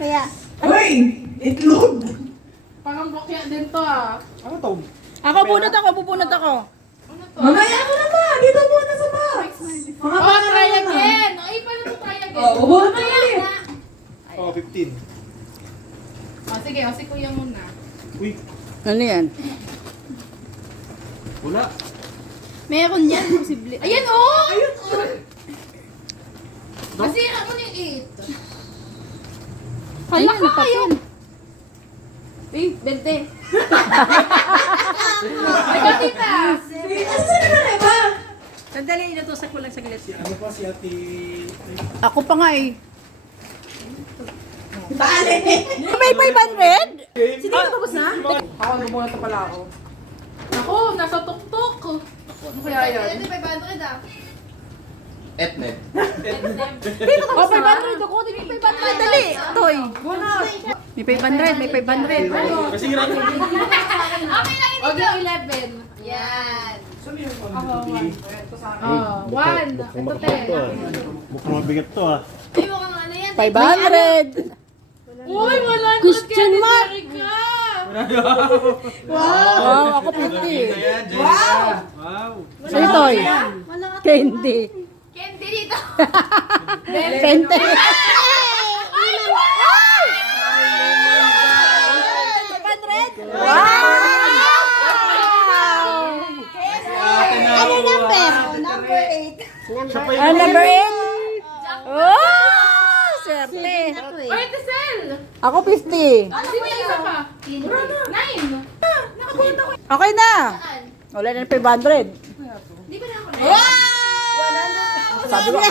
Kaya. Uy! Itlog! Parang bokya din to ah. Ano to? Ako, bunot ako, bubunot ako. Ano to? Mamaya mo na ba? Dito muna sa box! Oh, try again! Ay, paano mo try again? Oh, bubuhat na ulit! Oh, 15. Oh, sige, si kuya muna. Uy, Ano yan? wala. Meron yan, posible. Ayan oh! Ayun! Oh. Masira mo na yung 8. Hala, napapil. Eh, 20. Ay, katita! Asan na na ba? Sandali, inutusak ko lang saglit. Ano pa si ate? Ako pa nga eh. Bale! May 500? Sige, tapos na? Ako, gumunod pala ako. Ako, nasa tuktok. Ano kaya yan? 500 ah. Etnet. Oh, 500 ako. Di may 500. Dali. Toy. May 500, may 500. Kasi hirap mo. Okay lang O, di 11. Yan. Saan yung Oh, 1. Ito 10. Mukhang mabigat to ah. Ay, mukhang ano yan. 500. Uy, 100 Question mark. Erika! Wow, ako 50. Wow! Wow. Sa'yo, Toy. Candy. Candy dito. 20. Ano number? Number 8. Siya pa Ano number 8? Oh! Swerte. Oy, Tesel! Ako 50. Sino yung isa pa? 9. Okay na. Wala na ng 500. Di ba na ako na? Sabi ko, Wow!